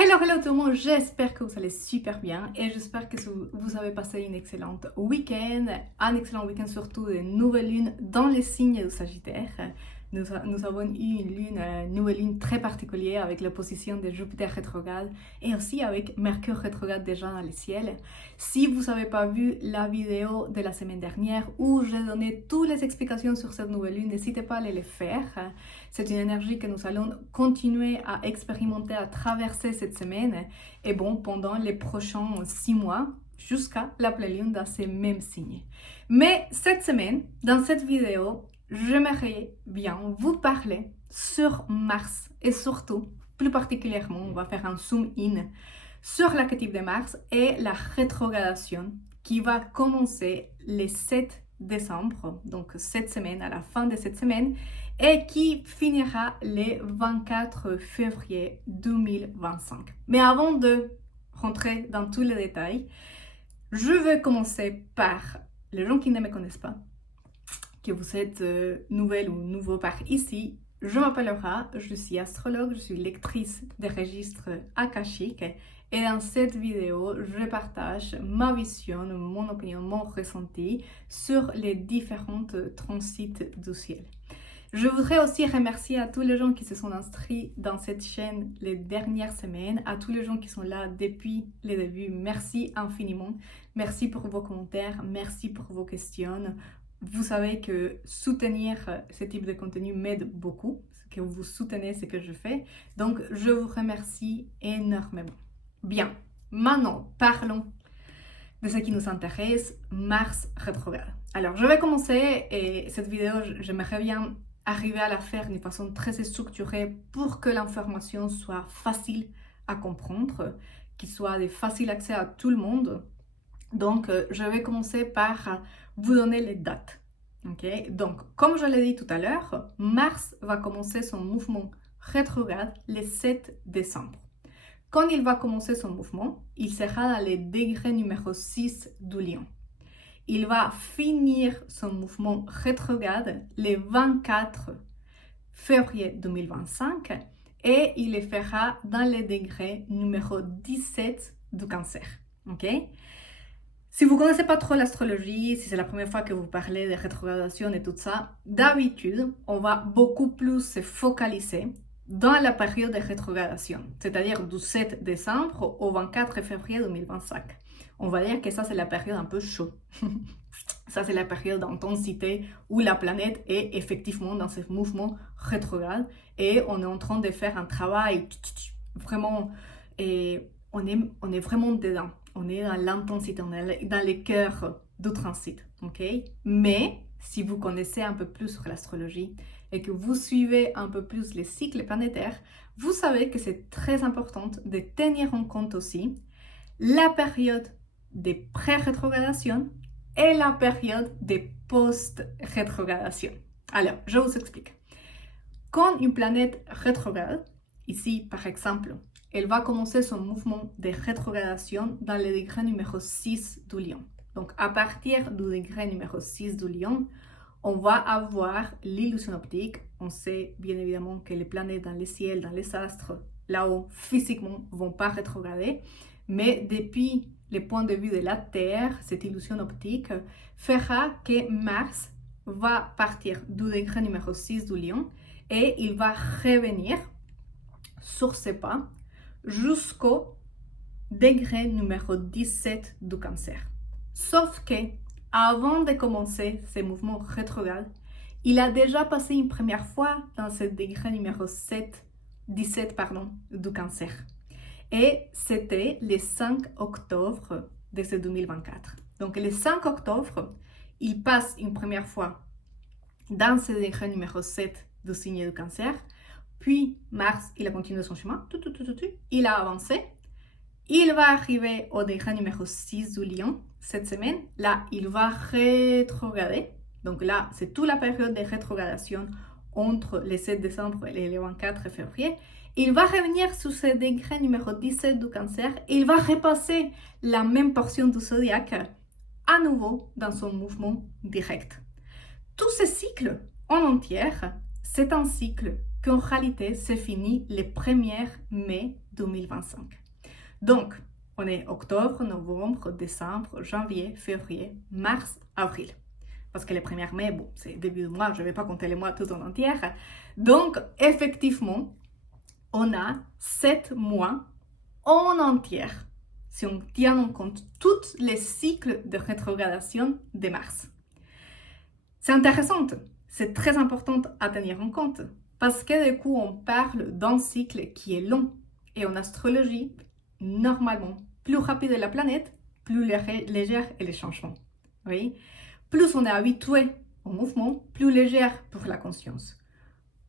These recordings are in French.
Hello tout le monde, j'espère que vous allez super bien et j'espère que vous avez passé une excellente week-end, un excellent week-end surtout de nouvelle lune dans les signes du Sagittaire. Nous avons eu une nouvelle lune très particulière avec l'opposition de Jupiter rétrograde et aussi avec Mercure rétrograde déjà dans le ciel. Si vous n'avez pas vu la vidéo de la semaine dernière où j'ai donné toutes les explications sur cette nouvelle lune, n'hésitez pas à aller les faire. C'est une énergie que nous allons continuer à expérimenter, à traverser cette semaine et bon, pendant les prochains 6 mois jusqu'à la pleine lune dans ces mêmes signes. Mais cette semaine, dans cette vidéo, j'aimerais bien vous parler sur Mars et surtout, plus particulièrement, on va faire un zoom in sur l'archétype de Mars et la rétrogradation qui va commencer le 7 décembre, donc cette semaine, à la fin de cette semaine, et qui finira le 24 février 2025. Mais avant de rentrer dans tous les détails, je vais commencer par les gens qui ne me connaissent pas, que vous êtes nouvelle ou nouveau par ici. Je m'appelle Laura, je suis astrologue, je suis lectrice des registres akashiques et dans cette vidéo, je partage ma vision, mon opinion, mon ressenti sur les différentes transits du ciel. Je voudrais aussi remercier à tous les gens qui se sont inscrits dans cette chaîne les dernières semaines, à tous les gens qui sont là depuis le début. Merci infiniment. Merci pour vos commentaires, merci pour vos questions. Vous savez que soutenir ce type de contenu m'aide beaucoup, que vous soutenez ce que je fais. Donc, je vous remercie énormément. Bien, maintenant, parlons de ce qui nous intéresse, Mars rétrograde. Alors, je vais commencer et cette vidéo, j'aimerais bien arriver à la faire d'une façon très structurée pour que l'information soit facile à comprendre, qu'il soit de facile accès à tout le monde. Donc, je vais commencer par vous donner les dates. Okay? Donc, comme je l'ai dit tout à l'heure, Mars va commencer son mouvement rétrograde le 7 décembre. Quand il va commencer son mouvement, il sera dans le degré numéro 6 du Lion. Il va finir son mouvement rétrograde le 24 février 2025 et il le fera dans le degré numéro 17 du Cancer. Okay? Si vous ne connaissez pas trop l'astrologie, si c'est la première fois que vous parlez de rétrogradation et tout ça, d'habitude, on va beaucoup plus se focaliser dans la période de rétrogradation, c'est-à-dire du 7 décembre au 24 février 2025. On va dire que ça, c'est la période un peu chaude. Ça, c'est la période d'intensité où la planète est effectivement dans ce mouvement rétrograde et on est en train de faire un travail vraiment, et on est vraiment dedans. On est dans l'intensité, on est dans le cœur du transit, ok? Mais si vous connaissez un peu plus sur l'astrologie et que vous suivez un peu plus les cycles planétaires, vous savez que c'est très important de tenir en compte aussi la période de pré-rétrogradation et la période de post-rétrogradation. Alors, je vous explique. Quand une planète rétrograde, ici par exemple, elle va commencer son mouvement de rétrogradation dans le degré numéro 6 du Lion. Donc, à partir du degré numéro 6 du Lion, on va avoir l'illusion optique. On sait bien évidemment que les planètes dans le ciel, dans les astres, là-haut, physiquement, ne vont pas rétrograder. Mais depuis le point de vue de la Terre, cette illusion optique fera que Mars va partir du degré numéro 6 du Lion et il va revenir sur ses pas jusqu'au degré numéro 17 du Cancer. Sauf que, avant de commencer ces mouvements rétrogrades, il a déjà passé une première fois dans ce degré numéro 17 du Cancer. Et c'était le 5 octobre de ce 2024. Donc, le 5 octobre, il passe une première fois dans ce degré numéro 7 du signe du Cancer. Puis, Mars, il a continué son chemin. Il a avancé. Il va arriver au degré numéro 6 du Lion cette semaine. Là, il va rétrograder. Donc là, c'est toute la période de rétrogradation entre le 7 décembre et le 24 février. Il va revenir sur ce degré numéro 17 du Cancer et il va repasser la même portion du zodiaque à nouveau dans son mouvement direct. Tous ces cycles en entier, c'est un cycle qu'en réalité se finit le 1er mai 2025. Donc, on est octobre, novembre, décembre, janvier, février, mars, avril. Parce que le 1er mai, bon, c'est début de mois, je ne vais pas compter les mois tout en entier. Donc, effectivement, on a 7 mois en entier, si on tient en compte tous les cycles de rétrogradation de Mars. C'est intéressant, c'est très important à tenir en compte, parce que du coup, on parle d'un cycle qui est long. Et en astrologie, normalement, plus rapide est la planète, plus légère est les changements. Oui? Plus on est habitué au mouvement, plus légère pour la conscience.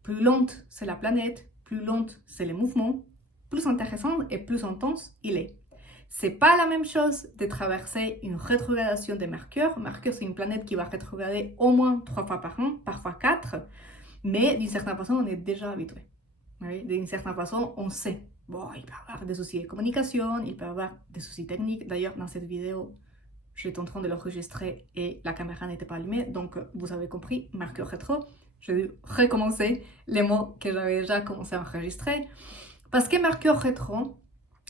Plus lente c'est la planète, plus lente c'est les mouvements, plus intéressant et plus intense il est. C'est pas la même chose de traverser une rétrogradation de Mercure. Mercure, c'est une planète qui va rétrograder au moins 3 fois par an, parfois 4, mais d'une certaine façon, on est déjà habitué. Oui? D'une certaine façon, on sait. Bon, il peut y avoir des soucis de communication, il peut y avoir des soucis techniques. D'ailleurs, dans cette vidéo, j'étais en train de l'enregistrer et la caméra n'était pas allumée, donc vous avez compris, Mercure rétro. J'ai dû recommencer les mots que j'avais déjà commencé à enregistrer. Parce que Mercure rétro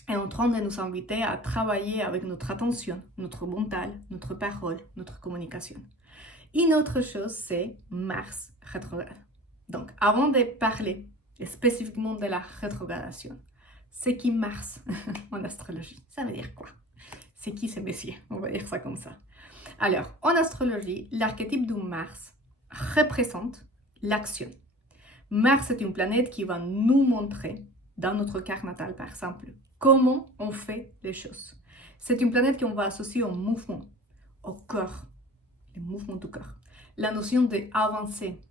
est en train de nous inviter à travailler avec notre attention, notre mental, notre parole, notre communication. Une autre chose, c'est Mars rétrograde. Donc, avant de parler spécifiquement de la rétrogradation, c'est qui Mars en astrologie? Ça veut dire quoi? C'est qui ce messieurs? On va dire ça comme ça. Alors, en astrologie, l'archétype du Mars représente l'action. Mars est une planète qui va nous montrer, dans notre carte natale par exemple, comment on fait les choses. C'est une planète qu'on va associer au mouvement, au corps, le mouvement du corps. La notion d'avancer,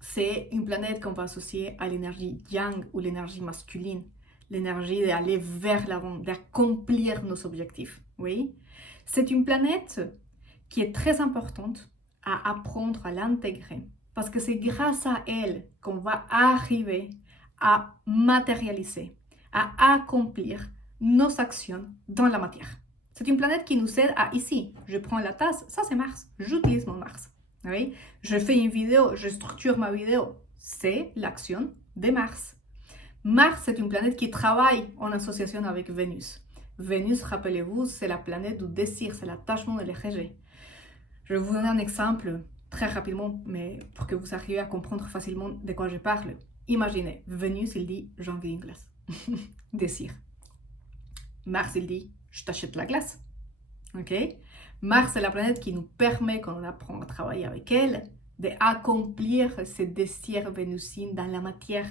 c'est une planète qu'on va associer à l'énergie yang ou l'énergie masculine, l'énergie d'aller vers l'avant, d'accomplir nos objectifs. Oui, c'est une planète qui est très importante à apprendre à l'intégrer parce que c'est grâce à elle qu'on va arriver à matérialiser, à accomplir nos actions dans la matière. C'est une planète qui nous aide à ici. Je prends la tasse, ça c'est Mars, j'utilise mon Mars. Oui? Je fais une vidéo, je structure ma vidéo. C'est l'action de Mars. Mars, c'est une planète qui travaille en association avec Vénus. Vénus, rappelez-vous, c'est la planète du désir, c'est l'attachement et le rejet. Je vais vous donner un exemple très rapidement, mais pour que vous arriviez à comprendre facilement de quoi je parle. Imaginez, Vénus, il dit « j'ai envie d'une glace ». Désir. Mars, il dit « je t'achète la glace ». Ok? Mars, c'est la planète qui nous permet, quand on apprend à travailler avec elle, d'accomplir ces désirs vénusiens dans la matière.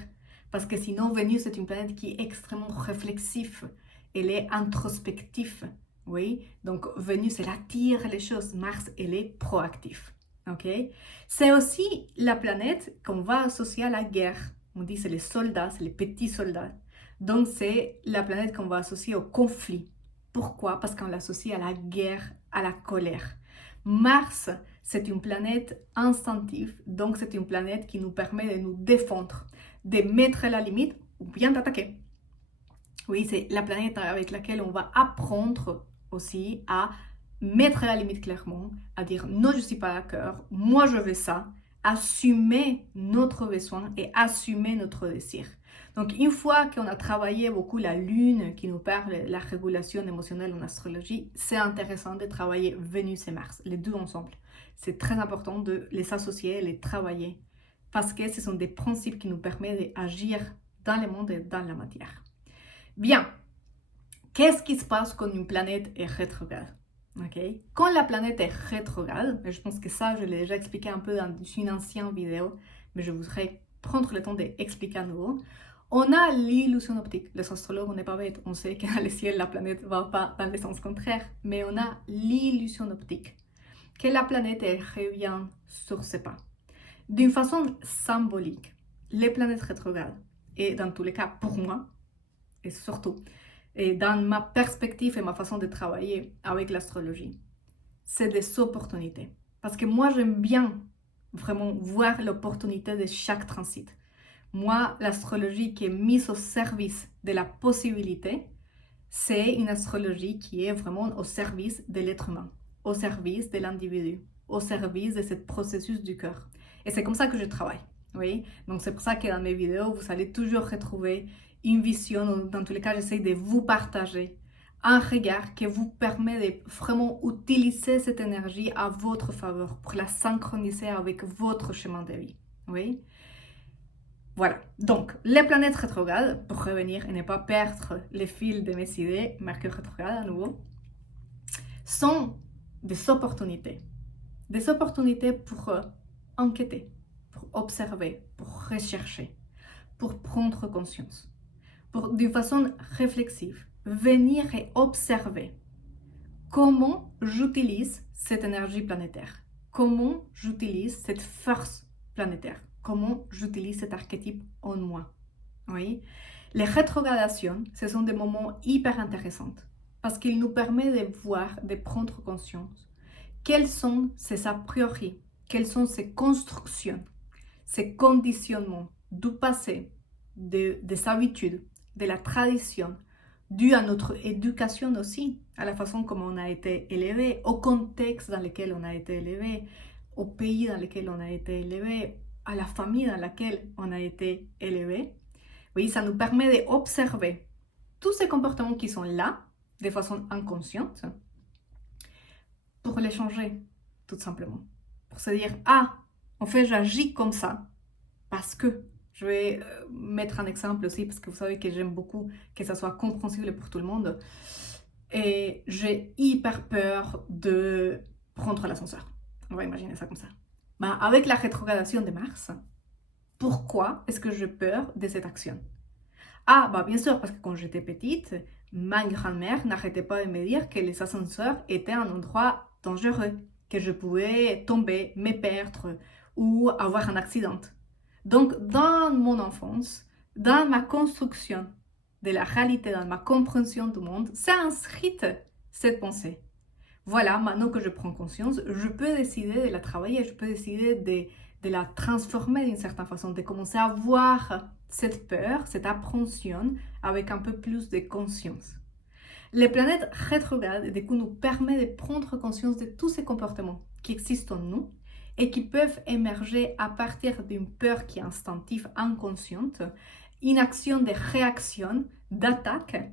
Parce que sinon, Vénus est une planète qui est extrêmement réflexive. Elle est introspective. Oui? Donc, Vénus, elle attire les choses. Mars, elle est proactive. Ok? C'est aussi la planète qu'on va associer à la guerre. On dit c'est les soldats, c'est les petits soldats. Donc, c'est la planète qu'on va associer au conflit. Pourquoi? Parce qu'on l'associe à la guerre, à la colère. Mars, c'est une planète instinctive, donc c'est une planète qui nous permet de nous défendre, de mettre la limite ou bien d'attaquer. Oui, c'est la planète avec laquelle on va apprendre aussi à mettre la limite clairement, à dire non, je ne suis pas d'accord, moi je veux ça, assumer notre besoin et assumer notre désir. Donc, une fois qu'on a travaillé beaucoup la lune qui nous parle de la régulation émotionnelle en astrologie, c'est intéressant de travailler Vénus et Mars, les deux ensemble. C'est très important de les associer, les travailler, parce que ce sont des principes qui nous permettent d'agir dans le monde et dans la matière. Bien, qu'est-ce qui se passe quand une planète est rétrograde? Okay. Quand la planète est rétrograde, et je pense que ça, je l'ai déjà expliqué un peu dans une ancienne vidéo, mais je voudrais prendre le temps d'expliquer à nouveau. On a l'illusion optique. Les astrologues, on n'est pas bêtes. On sait que dans le ciel, la planète ne va pas dans le sens contraire, mais on a l'illusion optique que la planète revient sur ses pas. D'une façon symbolique, les planètes rétrogrades, et dans tous les cas pour moi, et surtout, et dans ma perspective et ma façon de travailler avec l'astrologie, c'est des opportunités. Parce que moi, j'aime bien vraiment voir l'opportunité de chaque transit. Moi, l'astrologie qui est mise au service de la possibilité, c'est une astrologie qui est vraiment au service de l'être humain, au service de l'individu, au service de ce processus du cœur. Et c'est comme ça que je travaille. Oui? Donc c'est pour ça que dans mes vidéos, vous allez toujours retrouver une vision, ou dans tous les cas, j'essaie de vous partager un regard qui vous permet de vraiment utiliser cette énergie à votre faveur pour la synchroniser avec votre chemin de vie. Oui? Voilà. Donc, les planètes rétrogrades, pour revenir et ne pas perdre le fil de mes idées, Mercure rétrograde à nouveau, sont des opportunités. Des opportunités pour enquêter, pour observer, pour rechercher, pour prendre conscience, pour d'une façon réflexive, venir et observer comment j'utilise cette énergie planétaire, comment j'utilise cette force planétaire, comment j'utilise cet archétype en moi. Oui? Les rétrogradations, ce sont des moments hyper intéressants parce qu'ils nous permettent de voir, de prendre conscience quels sont ces a priori, quelles sont ces constructions, ces conditionnements du passé, des habitudes, de la tradition, dû à notre éducation aussi, à la façon comme on a été élevé, au contexte dans lequel on a été élevé, au pays dans lequel on a été élevé, à la famille dans laquelle on a été élevé. Oui, ça nous permet d'observer tous ces comportements qui sont là, de façon inconsciente, pour les changer, tout simplement. Pour se dire, ah, en fait, j'agis comme ça, parce que, je vais mettre un exemple aussi, parce que vous savez que j'aime beaucoup que ça soit compréhensible pour tout le monde, et j'ai hyper peur de prendre l'ascenseur. On va imaginer ça comme ça. Ben, avec la rétrogradation de Mars, pourquoi est-ce que j'ai peur de cette action? Ah, bah bien sûr, parce que quand j'étais petite, ma grand-mère n'arrêtait pas de me dire que les ascenseurs étaient un endroit dangereux, que je pouvais tomber, me perdre ou avoir un accident. Donc, dans mon enfance, dans ma construction de la réalité, dans ma compréhension du monde, c'est inscrite cette pensée. Voilà, maintenant que je prends conscience, je peux décider de la travailler, je peux décider de la transformer d'une certaine façon, de commencer à voir cette peur, cette appréhension avec un peu plus de conscience. Les planètes rétrogrades, du coup, nous permettent de prendre conscience de tous ces comportements qui existent en nous et qui peuvent émerger à partir d'une peur qui est instinctive, inconsciente, une action de réaction, d'attaque,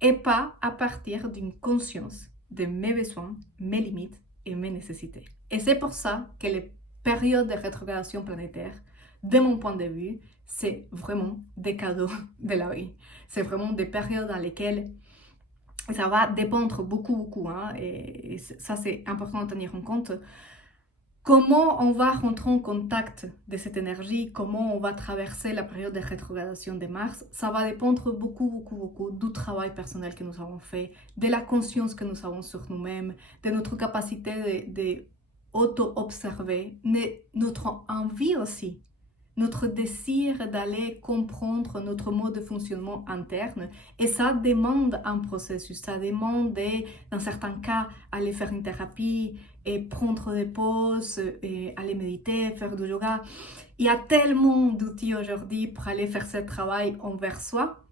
et pas à partir d'une conscience de mes besoins, mes limites et mes nécessités. Et c'est pour ça que les périodes de rétrogradation planétaire, de mon point de vue, c'est vraiment des cadeaux de la vie. C'est vraiment des périodes dans lesquelles ça va dépendre beaucoup, hein, et ça c'est important de tenir en compte. Comment on va rentrer en contact de cette énergie, comment on va traverser la période de rétrogradation de Mars, ça va dépendre beaucoup du travail personnel que nous avons fait, de la conscience que nous avons sur nous-mêmes, de notre capacité de auto-observer, notre envie aussi, notre désir d'aller comprendre notre mode de fonctionnement interne. Et ça demande un processus, ça demande, dans certains cas, aller faire une thérapie et prendre des pauses, et aller méditer, faire du yoga. Il y a tellement d'outils aujourd'hui pour aller faire ce travail envers soi,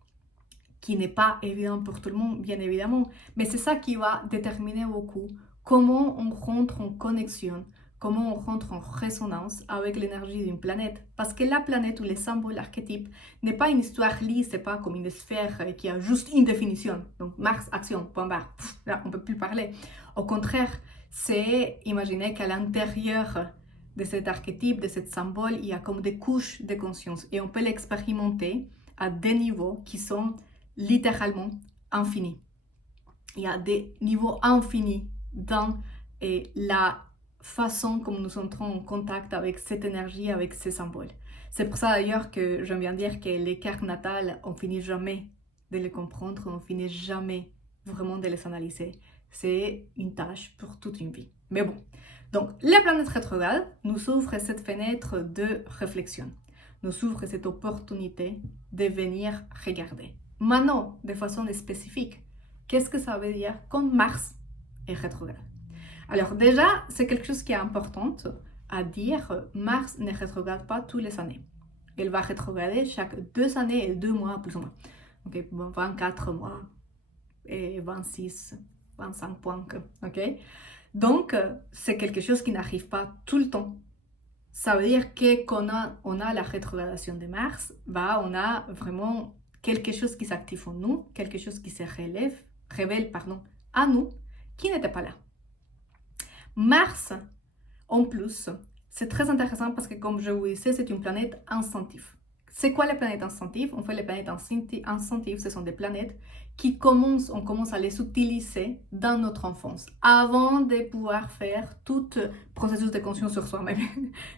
qui n'est pas évident pour tout le monde, bien évidemment, mais c'est ça qui va déterminer beaucoup comment on rentre en connexion, comment on rentre en résonance avec l'énergie d'une planète. Parce que la planète ou les symboles, l'archétype, n'est pas une histoire lisse, c'est pas comme une sphère qui a juste une définition. Donc Mars, action, point barre. Là, on ne peut plus parler. Au contraire, c'est imaginer qu'à l'intérieur de cet archétype, de cet symbole, il y a comme des couches de conscience. Et on peut l'expérimenter à des niveaux qui sont littéralement infinis. Il y a des niveaux infinis dans la façon comme nous entrons en contact avec cette énergie, avec ces symboles. C'est pour ça d'ailleurs que j'aime bien dire que les cartes natales, on finit jamais de les comprendre, on finit jamais vraiment de les analyser. C'est une tâche pour toute une vie. Mais bon, donc les planètes rétrogrades nous ouvrent cette fenêtre de réflexion, nous ouvrent cette opportunité de venir regarder. Maintenant, de façon spécifique, qu'est-ce que ça veut dire quand Mars est rétrograde? Alors déjà, c'est quelque chose qui est important à dire. Mars ne rétrograde pas toutes les années. Elle va rétrograder chaque 2 années et 2 mois plus ou moins. Ok, 24 mois et 26, 25 points. Ok, donc c'est quelque chose qui n'arrive pas tout le temps. Ça veut dire que quand on a la rétrogradation de Mars, bah, on a vraiment quelque chose qui s'active en nous, quelque chose qui se révèle à nous, qui n'était pas là. Mars, en plus, c'est très intéressant parce que, comme je vous disais, c'est une planète instinctive. C'est quoi les planètes instinctives? En fait, les planètes instinctives, ce sont des planètes on commence à les utiliser dans notre enfance, avant de pouvoir faire tout processus de conscience sur soi-même.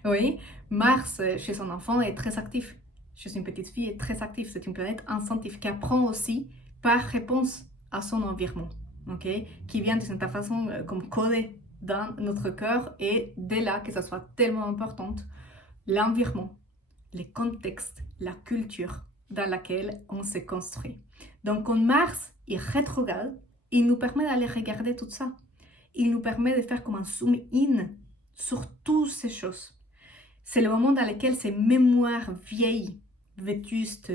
Oui, Mars, chez son enfant, est très actif. Chez une petite fille, est très actif. C'est une planète instinctive qui apprend aussi par réponse à son environnement, ok? Qui vient de cette façon comme codée dans notre cœur, et dès là que ça soit tellement importante, l'environnement, les contextes, la culture dans laquelle on s'est construit. Donc quand Mars est rétrograde, il nous permet d'aller regarder tout ça. Il nous permet de faire comme un zoom-in sur toutes ces choses. C'est le moment dans lequel ces mémoires vieilles, vétustes,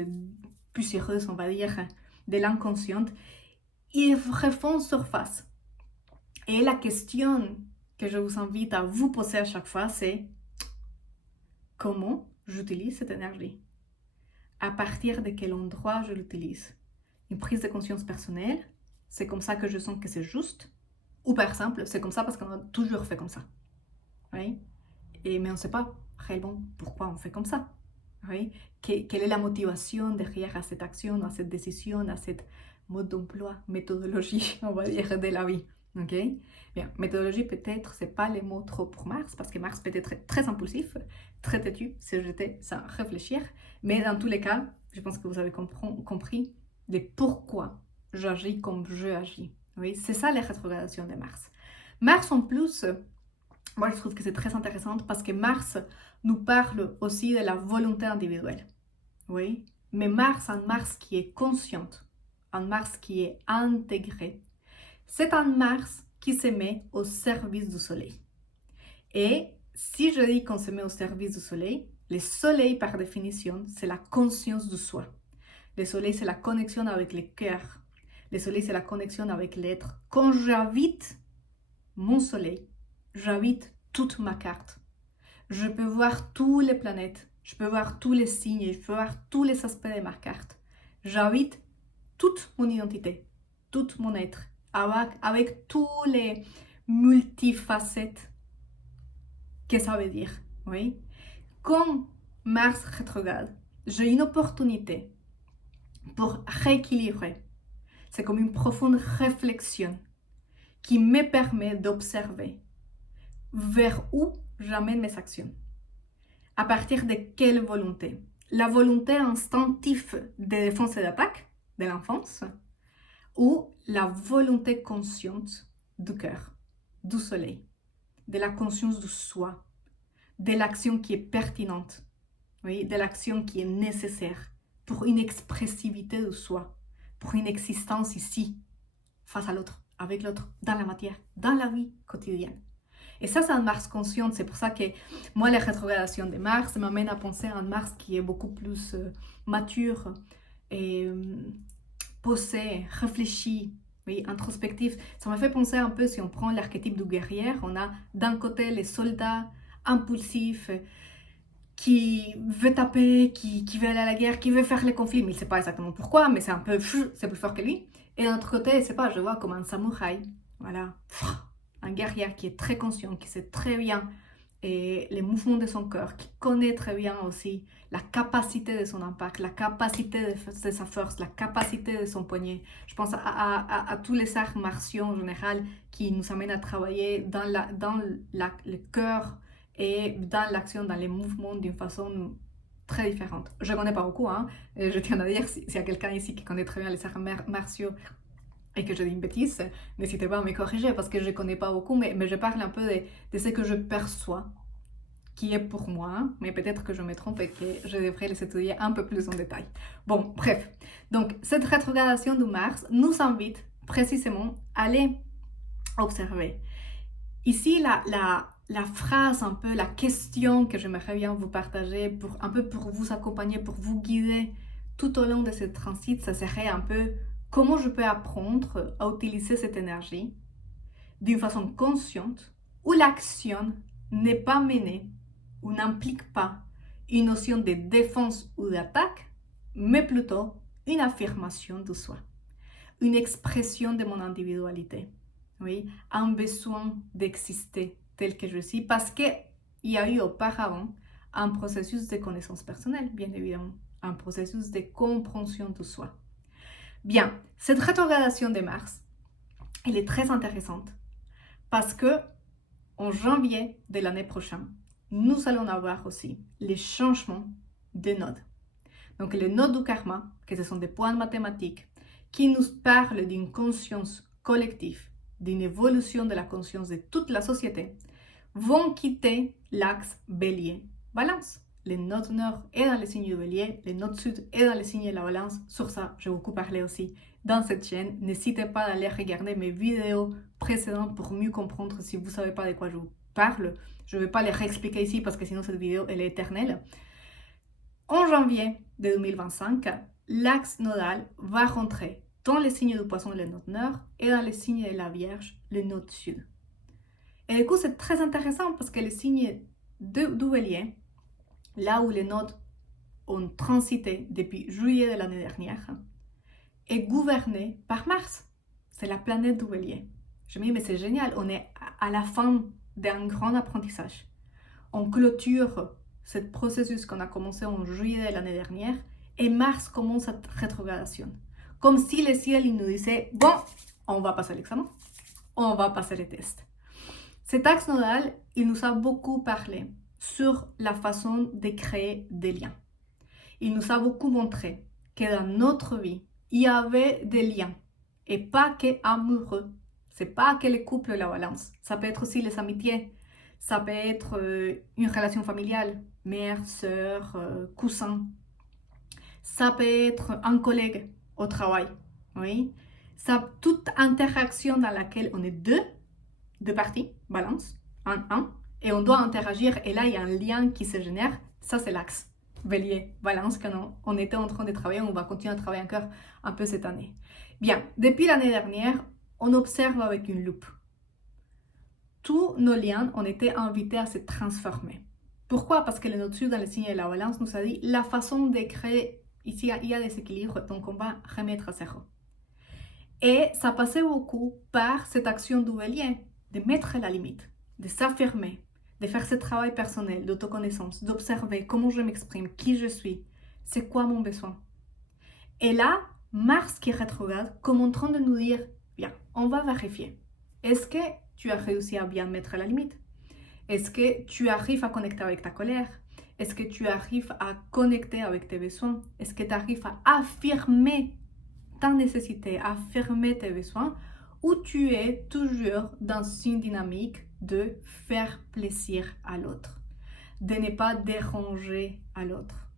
poussiéreuses, on va dire, de l'inconsciente, ils refont surface. Et la question que je vous invite à vous poser à chaque fois, c'est comment j'utilise cette énergie? À partir de quel endroit je l'utilise? Une prise de conscience personnelle, c'est comme ça que je sens que c'est juste. Ou par exemple, c'est comme ça parce qu'on a toujours fait comme ça. Oui? Mais on ne sait pas réellement pourquoi on fait comme ça. Oui? Quelle est la motivation derrière à cette action, à cette décision, à cette mode d'emploi, méthodologie, on va dire, de la vie. Ok? Bien, méthodologie peut-être, c'est pas le mot trop pour Mars, parce que Mars peut être très impulsif, très têtu, si j'étais sans réfléchir. Mais dans tous les cas, je pense que vous avez compris de pourquoi j'agis comme je agis. Oui? C'est ça la rétrogradation de Mars. Mars en plus, moi je trouve que c'est très intéressant parce que Mars nous parle aussi de la volonté individuelle. Oui? Mais Mars, un Mars qui est consciente, un Mars qui est intégré, c'est un Mars qui se met au service du Soleil. Et si je dis qu'on se met au service du Soleil, le Soleil par définition, c'est la conscience du soi. Le Soleil, c'est la connexion avec le cœur. Le Soleil, c'est la connexion avec l'être. Quand j'habite mon Soleil, j'habite toute ma carte. Je peux voir toutes les planètes, je peux voir tous les signes, je peux voir tous les aspects de ma carte. J'habite toute mon identité, tout mon être, avec tous les multifacettes que ça veut dire. Oui? Quand Mars rétrograde, j'ai une opportunité pour rééquilibrer. C'est comme une profonde réflexion qui me permet d'observer vers où j'amène mes actions. À partir de quelle volonté? La volonté instinctive de défense et d'attaque de l'enfance, ou la volonté consciente du cœur, du soleil, de la conscience du soi, de l'action qui est pertinente, oui, de l'action qui est nécessaire pour une expressivité de soi, pour une existence ici, face à l'autre, avec l'autre, dans la matière, dans la vie quotidienne. Et ça, c'est un Mars conscient. C'est pour ça que moi, la rétrogradation de Mars m'amène à penser à un Mars qui est beaucoup plus mature et posé, réfléchi, oui, introspectif. Ça me fait penser un peu, si on prend l'archétype du guerrier, on a d'un côté les soldats impulsifs qui veut taper, qui veut aller à la guerre, qui veut faire les conflits, mais il ne sait pas exactement pourquoi, mais c'est un peu, c'est plus fort que lui. Et d'un autre côté, c'est pas, je vois comme un samouraï, voilà, un guerrier qui est très conscient, qui sait très bien les mouvements de son corps, qui connaît très bien aussi la capacité de son impact, la capacité de sa force, la capacité de son poignet. Je pense à tous les arts martiaux en général qui nous amènent à travailler dans le cœur et dans l'action, dans les mouvements d'une façon très différente. Je ne connais pas beaucoup, hein. Je tiens à dire, s'il y a quelqu'un ici qui connaît très bien les arts martiaux et que je dis une bêtise, n'hésitez pas à me corriger parce que je ne connais pas beaucoup, mais je parle un peu de ce que je perçois, qui est pour moi, mais peut-être que je me trompe et que je devrais les étudier un peu plus en détail. Bon, bref. Donc, cette rétrogradation de Mars nous invite précisément à aller observer. Ici, la phrase, un peu la question que j'aimerais bien vous partager, un peu pour vous accompagner, pour vous guider tout au long de ce transit, ça serait un peu comment je peux apprendre à utiliser cette énergie d'une façon consciente où l'action n'est pas menée ou n'implique pas une notion de défense ou d'attaque, mais plutôt une affirmation de soi, une expression de mon individualité, oui, un besoin d'exister tel que je suis, parce qu'il y a eu auparavant un processus de connaissance personnelle, bien évidemment, un processus de compréhension de soi. Bien, cette rétrogradation de Mars, elle est très intéressante parce que en janvier de l'année prochaine, nous allons avoir aussi les changements des nodes. Donc les nodes du karma, que ce sont des points mathématiques qui nous parlent d'une conscience collective, d'une évolution de la conscience de toute la société, vont quitter l'axe Bélier-Balance. Le node nord est dans le signe du Bélier, le node sud est dans le signe de la Balance. Sur ça, j'ai beaucoup parlé aussi dans cette chaîne. N'hésitez pas à aller regarder mes vidéos précédentes pour mieux comprendre si vous ne savez pas de quoi je vous parle. Je ne vais pas les réexpliquer ici parce que sinon cette vidéo elle est éternelle. En janvier de 2025, l'axe nodal va rentrer dans les signes du Poisson, le node nord, et dans les signes de la Vierge, le node sud. Et du coup, c'est très intéressant parce que les signes du Bélier, là où les nodes ont transité depuis juillet de l'année dernière, est gouverné par Mars. C'est la planète du Bélier. Je me dis, mais c'est génial, on est à la fin d'un grand apprentissage. On clôture ce processus qu'on a commencé en juillet de l'année dernière et Mars commence cette rétrogradation. Comme si le ciel il nous disait, bon, on va passer l'examen, on va passer les tests. Cet axe nodal, il nous a beaucoup parlé sur la façon de créer des liens. Il nous a beaucoup montré que dans notre vie, il y avait des liens et pas que amoureux. C'est pas que les couples la balance. Ça peut être aussi les amitiés. Ça peut être une relation familiale, mère, sœur, cousin. Ça peut être un collègue au travail. Oui. Ça, toute interaction dans laquelle on est deux parties, balance, un, et on doit interagir. Et là, il y a un lien qui se génère. Ça, c'est l'axe Bélier, Balance, qu'on était en train de travailler. On va continuer à travailler encore un peu cette année. Bien, depuis l'année dernière, on observe avec une loupe. Tous nos liens ont été invités à se transformer. Pourquoi? Parce que le node sud dans le signe de la Balance nous a dit la façon de créer, ici il y a des équilibres, donc on va remettre à zéro. Et ça passait beaucoup par cette action du Bélier, de mettre la limite, de s'affirmer, de faire ce travail personnel, d'autoconnaissance, d'observer comment je m'exprime, qui je suis, c'est quoi mon besoin. Et là, Mars qui rétrograde, comme en train de nous dire, bien, on va vérifier. Est-ce que tu as réussi à bien mettre la limite? Est-ce que tu arrives à connecter avec ta colère? Est-ce que tu arrives à connecter avec tes besoins? Est-ce que tu arrives à affirmer ta nécessité, à affirmer tes besoins? Ou tu es toujours dans une dynamique de faire plaisir à l'autre, de ne pas déranger à l'autre,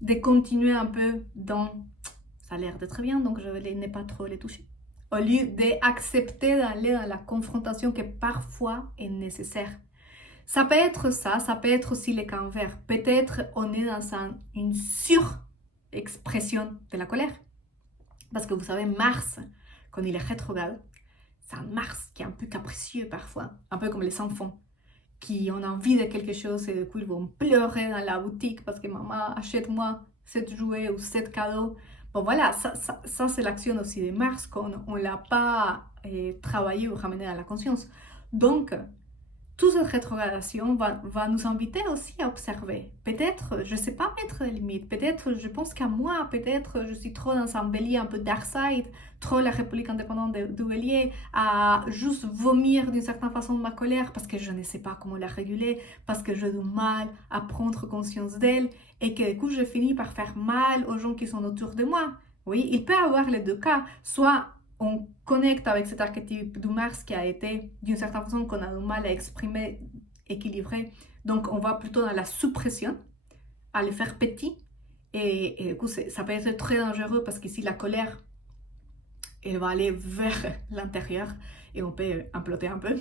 de continuer un peu dans ça a l'air d'être bien, donc je vais ne pas trop les toucher. Au lieu d'accepter d'aller dans la confrontation qui parfois est nécessaire. Ça peut être ça, ça peut être aussi les cas envers. Peut-être on est dans une surexpression de la colère. Parce que vous savez, Mars, quand il est rétrograde, c'est un Mars qui est un peu capricieux parfois, un peu comme les enfants qui ont envie de quelque chose et du coup ils vont pleurer dans la boutique parce que maman achète-moi cette jouet ou cette cadeau. Bon voilà, ça c'est l'action aussi de Mars qu'on ne l'a pas travaillé ou ramené à la conscience. Donc, toute cette rétrogradation va nous inviter aussi à observer. Peut-être, je ne sais pas mettre des limites. Peut-être, je pense qu'à moi, peut-être, je suis trop dans un bélier un peu dark side, trop la République indépendante du bélier, à juste vomir d'une certaine façon ma colère parce que je ne sais pas comment la réguler, parce que j'ai du mal à prendre conscience d'elle et que du coup, je finis par faire mal aux gens qui sont autour de moi. Oui, il peut y avoir les deux cas. Soit on connecte avec cet archétype du Mars qui a été, d'une certaine façon, qu'on a du mal à exprimer, équilibré. Donc, on va plutôt dans la suppression, à le faire petit. Et du coup, ça peut être très dangereux parce qu'ici, la colère, elle va aller vers l'intérieur et on peut imploser un peu.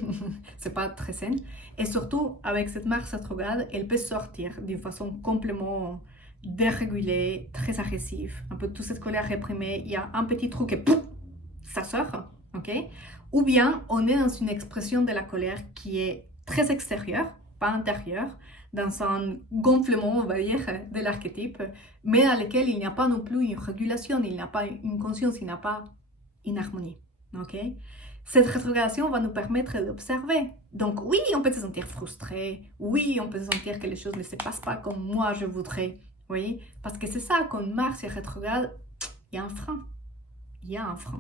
C'est pas très sain. Et surtout, avec cette Mars rétrograde, elle peut sortir d'une façon complètement dérégulée, très agressive. Un peu toute cette colère réprimée. Il y a un petit truc et pouf, ça sort, ok? Ou bien on est dans une expression de la colère qui est très extérieure, pas intérieur, dans un gonflement, on va dire, de l'archétype, mais dans lequel il n'y a pas non plus une régulation, il n'y a pas une conscience, il n'y a pas une harmonie. Ok? Cette rétrogradation va nous permettre d'observer. Donc oui, on peut se sentir frustré, oui, on peut se sentir que les choses ne se passent pas comme moi je voudrais, oui, parce que c'est ça, quand Mars est rétrograde, il y a un frein, il y a un frein.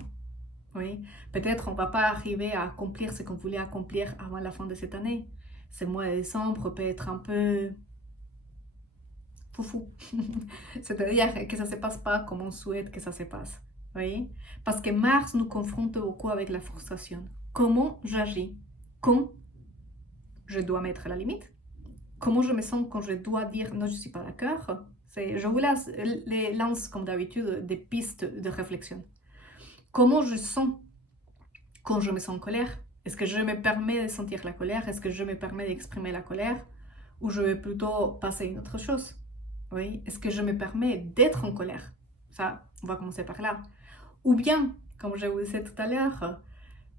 Oui, peut-être on ne va pas arriver à accomplir ce qu'on voulait accomplir avant la fin de cette année. Ce mois de décembre peut être un peu foufou. C'est-à-dire que ça ne se passe pas comme on souhaite que ça se passe. Oui, parce que Mars nous confronte beaucoup avec la frustration. Comment j'agis quand je dois mettre la limite? Comment je me sens quand je dois dire non, je ne suis pas d'accord? Je vous lance comme d'habitude des pistes de réflexion. Comment je sens quand je me sens en colère? Est-ce que je me permets de sentir la colère? Est-ce que je me permets d'exprimer la colère? Ou je vais plutôt passer à une autre chose? Oui, est-ce que je me permets d'être en colère? Ça, on va commencer par là. Ou bien, comme je vous disais tout à l'heure,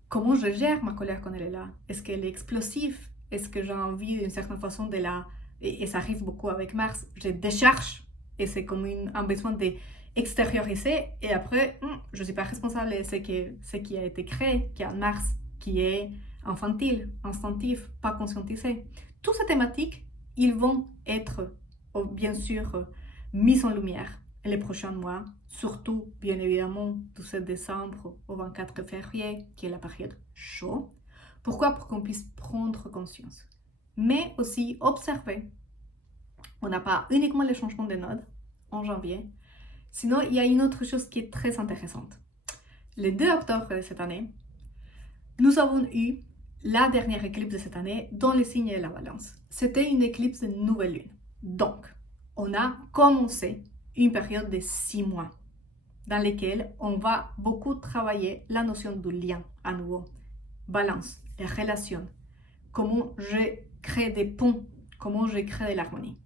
comment je gère ma colère quand elle est là? Est-ce qu'elle est explosive? Est-ce que j'ai envie d'une certaine façon de la... Et ça arrive beaucoup avec Mars, je décharge. Et c'est comme un besoin d'extérioriser. Et après, je ne suis pas responsable de ce qui a été créé, qui est en Mars, qui est infantile, instinctif, pas conscientisé. Toutes ces thématiques, ils vont être, bien sûr, mises en lumière les prochains mois, surtout, bien évidemment, du 7 décembre au 24 février, qui est la période chaude. Pourquoi? Pour qu'on puisse prendre conscience. Mais aussi observer. On n'a pas uniquement les changements de nodes en janvier. Sinon, il y a une autre chose qui est très intéressante. Le 2 octobre de cette année, nous avons eu la dernière éclipse de cette année dans le signe de la Balance. C'était une éclipse de nouvelle lune. Donc, on a commencé une période de 6 mois dans laquelle on va beaucoup travailler la notion du lien à nouveau. Balance, les relations, comment je crée des ponts, comment je crée de l'harmonie.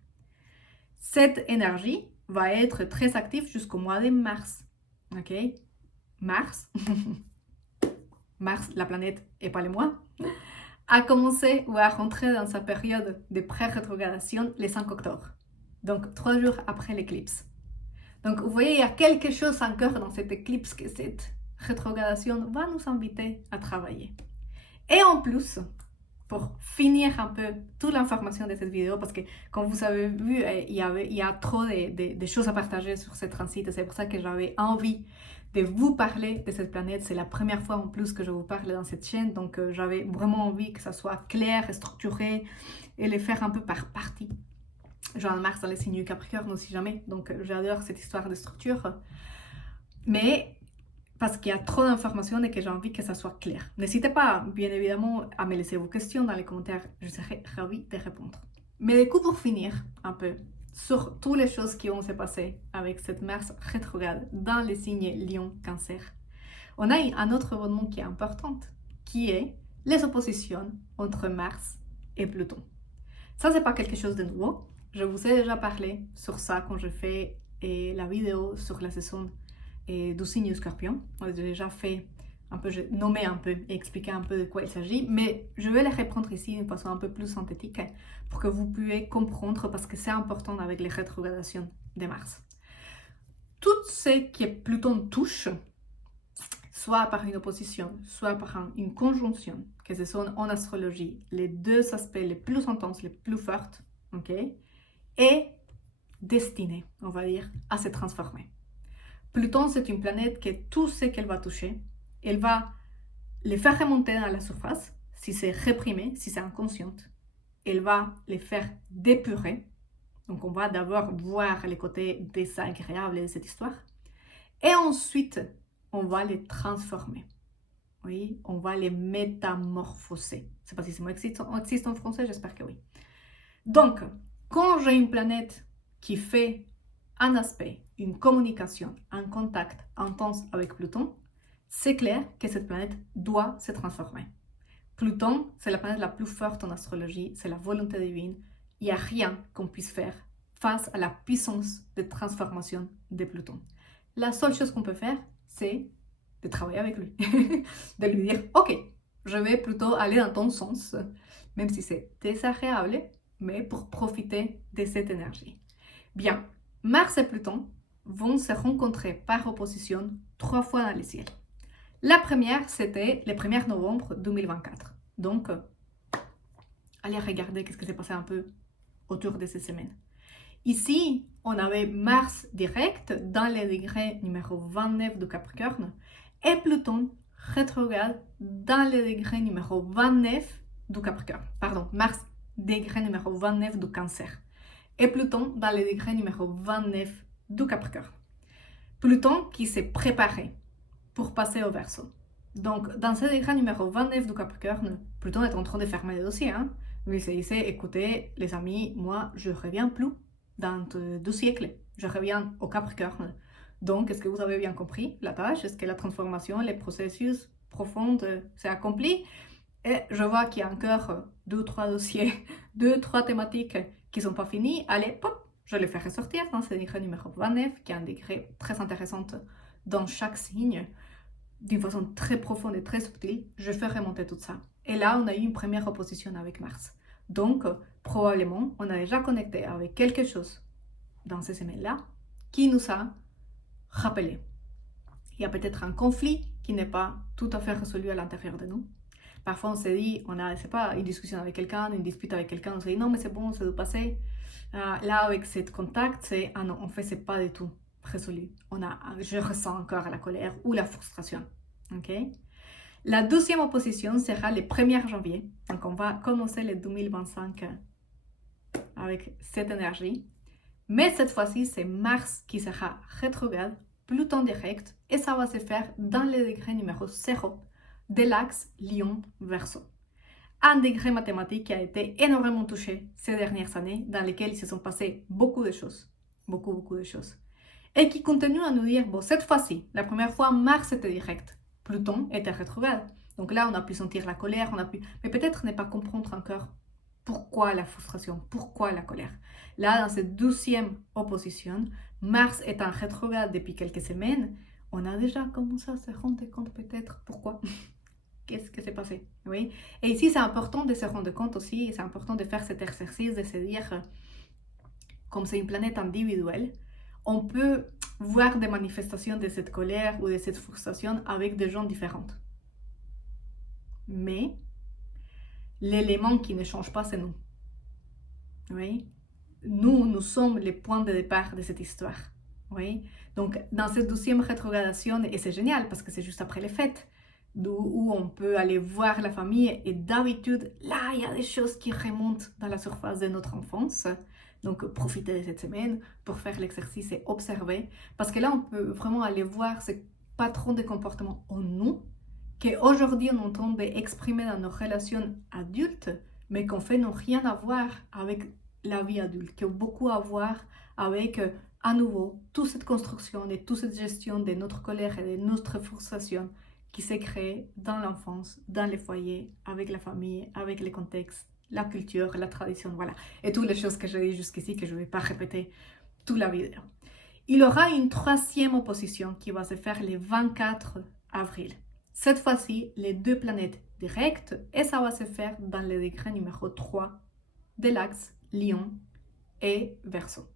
Cette énergie va être très active jusqu'au mois de mars. Ok? Mars, Mars, la planète et pas le mois, a commencé ou a rentré dans sa période de pré-rétrogradation le 5 octobre. Donc 3 jours après l'éclipse. Donc vous voyez, il y a quelque chose encore dans cette éclipse que cette rétrogradation va nous inviter à travailler. Et en plus, pour finir un peu toute l'information de cette vidéo, parce que comme vous avez vu, il y a trop de choses à partager sur ce transit, et c'est pour ça que j'avais envie de vous parler de cette planète. C'est la première fois en plus que je vous parle dans cette chaîne, donc j'avais vraiment envie que ça soit clair et structuré, et les faire un peu par partie. Genre Mars dans les signes du Capricorne aussi jamais, donc j'adore cette histoire de structure. Mais parce qu'il y a trop d'informations et que j'ai envie que ça soit clair. N'hésitez pas, bien évidemment, à me laisser vos questions dans les commentaires. Je serai ravie de répondre. Mais du coup, pour finir un peu sur toutes les choses qui vont se passer avec cette Mars rétrograde dans les signes Lion, Cancer, on a un autre événement qui est important, qui est les oppositions entre Mars et Pluton. Ça, c'est pas quelque chose de nouveau. Je vous ai déjà parlé sur ça quand je fais la vidéo sur la saison du signe Scorpion. On a déjà fait un peu, j'ai nommé un peu et expliqué un peu de quoi il s'agit, mais je vais les reprendre ici d'une façon un peu plus synthétique pour que vous puissiez comprendre, parce que c'est important avec les rétrogradations de Mars. Tout ce qui Pluton touche, soit par une opposition, soit par une conjonction, que ce sont en astrologie les deux aspects les plus intenses, les plus forts, ok, est destiné, on va dire, à se transformer. Pluton, c'est une planète que tout ce qu'elle va toucher, elle va les faire remonter à la surface, si c'est réprimé, si c'est inconscient. Elle va les faire dépurer. Donc on va d'abord voir les côtés désagréables de cette histoire. Et ensuite, on va les transformer. Oui, on va les métamorphoser. Je ne sais pas si ce mot existe en français, j'espère que oui. Donc, quand j'ai une planète qui fait un aspect, une communication, un contact intense avec Pluton, c'est clair que cette planète doit se transformer. Pluton, c'est la planète la plus forte en astrologie, c'est la volonté divine. Il n'y a rien qu'on puisse faire face à la puissance de transformation de Pluton. La seule chose qu'on peut faire, c'est de travailler avec lui, de lui dire « Ok, je vais plutôt aller dans ton sens, même si c'est désagréable, mais pour profiter de cette énergie. Bien, Mars et Pluton vont se rencontrer par opposition 3 fois dans le ciel. La première, c'était le 1er novembre 2024. Donc, allez regarder qu'est-ce qui s'est passé un peu autour de cette semaine. Ici, on avait Mars direct dans le degré numéro 29 du Capricorne et Pluton rétrograde dans le degré numéro 29 du Capricorne. Pardon, Mars degré numéro 29 du Cancer et Pluton dans le degré numéro 29 du Capricorne. Pluton qui s'est préparé pour passer au Verseau. Donc, dans ce degré numéro 29 du Capricorne, Pluton est en train de fermer le dossier. Il se disait, écoutez, les amis, moi, je ne reviens plus dans 2 siècles. Je reviens au Capricorne. Donc, est-ce que vous avez bien compris la tâche? Est-ce que la transformation, les processus profonds s'est accompli? Et je vois qu'il y a encore 2-3 dossiers, 2-3 thématiques qui ne sont pas finis. Allez, pop, je les fais ressortir dans ce degré numéro 29, qui est un degré très intéressant dans chaque signe, d'une façon très profonde et très subtile. Je fais remonter tout ça. Et là, on a eu une première opposition avec Mars. Donc, probablement, on a déjà connecté avec quelque chose dans ces semaines-là qui nous a rappelé. Il y a peut-être un conflit qui n'est pas tout à fait résolu à l'intérieur de nous. Parfois, on se dit, on a, c'est pas une discussion avec quelqu'un, une dispute avec quelqu'un, on se dit non, mais c'est bon, ça doit passer. Là, avec cette contact, c'est ah non, en fait, c'est pas du tout résolu. Je ressens encore la colère ou la frustration. Okay? La deuxième opposition sera le 1er janvier. Donc, on va commencer le 2025 avec cette énergie. Mais cette fois-ci, c'est Mars qui sera rétrograde, Pluton direct, et ça va se faire dans le degré numéro 0 de l'axe Lion-Verseau. Un degré mathématique qui a été énormément touché ces dernières années, dans lesquelles il se sont passées beaucoup de choses. Beaucoup de choses. Et qui continue à nous dire, bon, cette fois-ci, la première fois, Mars était direct, Pluton était rétrograde. Donc là, on a pu sentir la colère, mais peut-être ne pas comprendre encore pourquoi la frustration, pourquoi la colère. Là, dans cette 12e opposition, Mars est en rétrograde depuis quelques semaines. On a déjà commencé à se rendre compte peut-être pourquoi. Qu'est-ce qui s'est passé? Oui. Et ici, c'est important de se rendre compte aussi, et c'est important de faire cet exercice, de se dire, comme c'est une planète individuelle, on peut voir des manifestations de cette colère ou de cette frustration avec des gens différents. Mais l'élément qui ne change pas, c'est nous. Oui. Nous sommes les points de départ de cette histoire. Oui. Donc, dans cette 12e rétrogradation, et c'est génial parce que c'est juste après les fêtes, où on peut aller voir la famille, et d'habitude, là, il y a des choses qui remontent dans la surface de notre enfance. Donc, profitez de cette semaine pour faire l'exercice et observer. Parce que là, on peut vraiment aller voir ces patrons de comportement en nous, qu'aujourd'hui, on est en train d'exprimer dans nos relations adultes, mais qu'en fait, n'ont rien à voir avec la vie adulte, qui ont beaucoup à voir avec, à nouveau, toute cette construction et toute cette gestion de notre colère et de notre frustration qui s'est créée dans l'enfance, dans les foyers, avec la famille, avec les contextes, la culture, la tradition, voilà. Et toutes les choses que j'ai dit jusqu'ici, que je ne vais pas répéter toute la vidéo. Il y aura une 3e opposition qui va se faire le 24 avril. Cette fois-ci, les 2 planètes directes, et ça va se faire dans le degré numéro 3 de l'axe Lion et Verseau.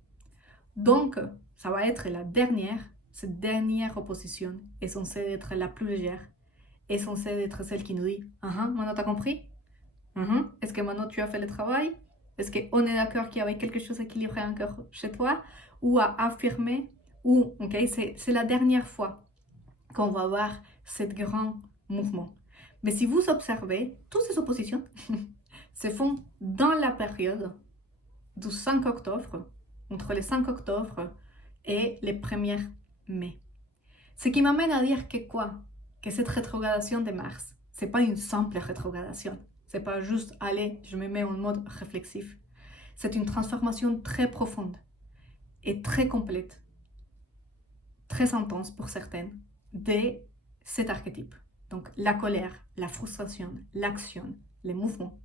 Donc, ça va être la dernière. Cette dernière opposition est censée être la plus légère, est censée être celle qui nous dit maintenant t'as compris? Est-ce que maintenant tu as fait le travail? Est-ce qu'on est d'accord qu'il y avait quelque chose à équilibrer encore chez toi? Ou à affirmer? Ou, c'est la dernière fois qu'on va voir ce grand mouvement. Mais si vous observez, toutes ces oppositions se font dans la période du 5 octobre, entre le 5 octobre et le 1er mai. Ce qui m'amène à dire que quoi? Que cette rétrogradation de Mars, c'est pas une simple rétrogradation. C'est pas juste, allez, je me mets en mode réflexif. C'est une transformation très profonde et très complète, très intense pour certaines, de cet archétype. Donc la colère, la frustration, l'action, les mouvements.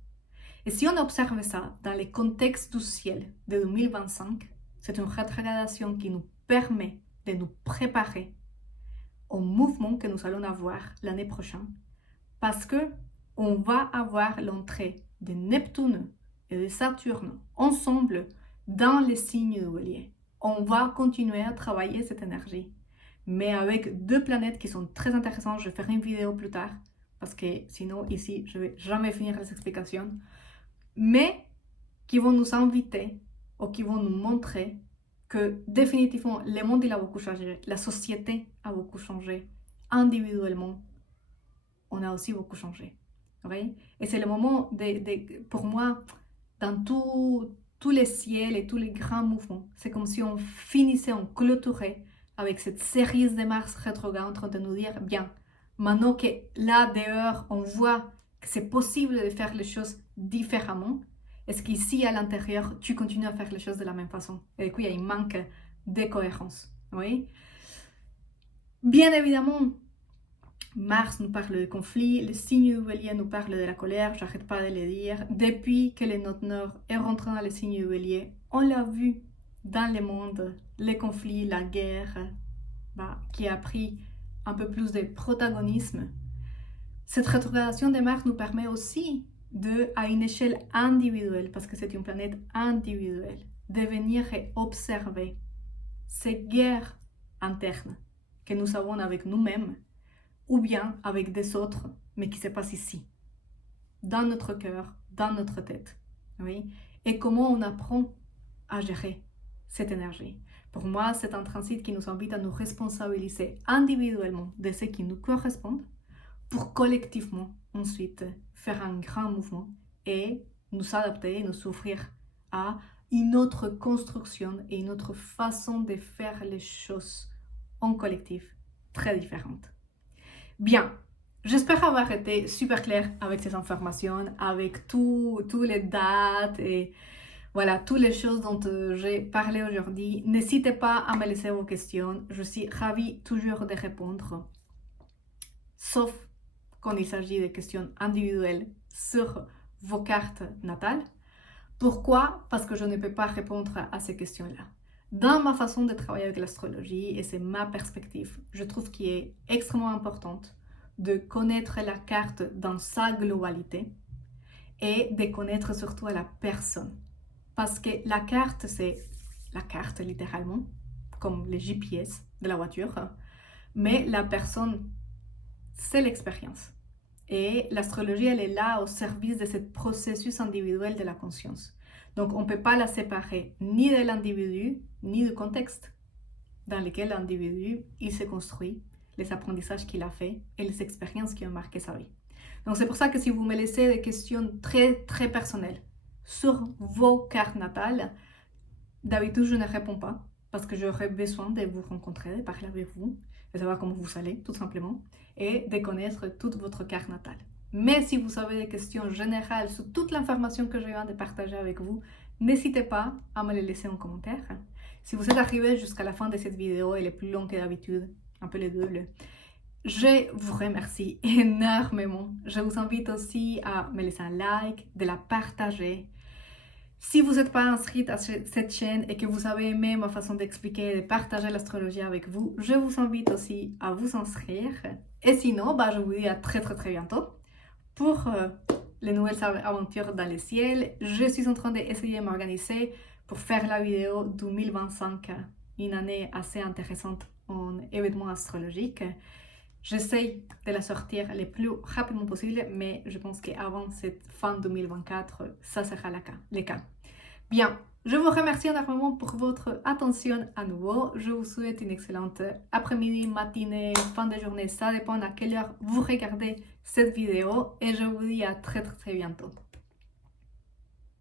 Et si on observe ça dans le contexte du ciel de 2025, c'est une rétrogradation qui nous permet de nous préparer au mouvement que nous allons avoir l'année prochaine. Parce que on va avoir l'entrée de Neptune et de Saturne ensemble dans les signes du Bélier. On va continuer à travailler cette énergie, mais avec deux planètes qui sont très intéressantes. Je ferai une vidéo plus tard, parce que sinon ici, je ne vais jamais finir les explications, mais qui vont nous inviter ou qui vont nous montrer que définitivement, le monde il a beaucoup changé, la société a beaucoup changé, individuellement, on a aussi beaucoup changé. Okay? Et c'est le moment, pour moi, dans tous les ciels et tous les grands mouvements, c'est comme si on finissait, on clôturait avec cette série de Mars rétrograde en train de nous dire, bien, maintenant que là, dehors, on voit que c'est possible de faire les choses différemment, est-ce qu'ici, à l'intérieur, tu continues à faire les choses de la même façon? Et du coup, il y a un manque de cohérence. Oui? Bien évidemment, Mars nous parle de conflit, le signe du Bélier nous parle de la colère, j'arrête pas de le dire. Depuis que le Node Nord est rentré dans le signe du Bélier, on l'a vu dans le monde, les conflits, la guerre, qui a pris un peu plus de protagonisme. Cette rétrogradation de Mars nous permet aussi à une échelle individuelle, parce que c'est une planète individuelle, de venir et observer ces guerres internes que nous avons avec nous-mêmes, ou bien avec des autres, mais qui se passent ici, dans notre cœur, dans notre tête. Oui? Et comment on apprend à gérer cette énergie. Pour moi, c'est un transit qui nous invite à nous responsabiliser individuellement de ce qui nous correspond, pour collectivement ensuite faire un grand mouvement et nous adapter et nous ouvrir à une autre construction et une autre façon de faire les choses en collectif très différente. Bien, j'espère avoir été super claire avec ces informations, avec toutes les dates et voilà, toutes les choses dont j'ai parlé aujourd'hui. N'hésitez pas à me laisser vos questions, je suis ravie toujours de répondre, sauf quand il s'agit de questions individuelles sur vos cartes natales. Pourquoi? Parce que je ne peux pas répondre à ces questions-là. Dans ma façon de travailler avec l'astrologie, et c'est ma perspective, je trouve qu'il est extrêmement importante de connaître la carte dans sa globalité et de connaître surtout la personne. Parce que la carte, c'est la carte littéralement, comme les GPS de la voiture, mais la personne, c'est l'expérience. Et l'astrologie, elle est là au service de ce processus individuel de la conscience. Donc, on ne peut pas la séparer ni de l'individu, ni du contexte dans lequel l'individu, il s'est construit, les apprentissages qu'il a fait et les expériences qui ont marqué sa vie. Donc, c'est pour ça que si vous me laissez des questions très, très personnelles sur vos cartes natales, d'habitude, je ne réponds pas parce que j'aurais besoin de vous rencontrer, de parler avec vous, de savoir comment vous allez, tout simplement, et de connaître toute votre carte natale. Mais si vous avez des questions générales sur toute l'information que je viens de partager avec vous, n'hésitez pas à me les laisser en commentaire. Si vous êtes arrivé jusqu'à la fin de cette vidéo, elle est plus longue que d'habitude, un peu le double, je vous remercie énormément. Je vous invite aussi à me laisser un like, de la partager. Si vous n'êtes pas inscrite à cette chaîne et que vous avez aimé ma façon d'expliquer et de partager l'astrologie avec vous, je vous invite aussi à vous inscrire. Et sinon, je vous dis à très bientôt pour les nouvelles aventures dans le ciel. Je suis en train d'essayer de m'organiser pour faire la vidéo 2025, une année assez intéressante en événements astrologiques. J'essaie de la sortir le plus rapidement possible, mais je pense qu'avant cette fin 2024, ça sera le cas. Bien, je vous remercie énormément pour votre attention à nouveau. Je vous souhaite une excellente après-midi, matinée, fin de journée. Ça dépend à quelle heure vous regardez cette vidéo. Et je vous dis à très bientôt.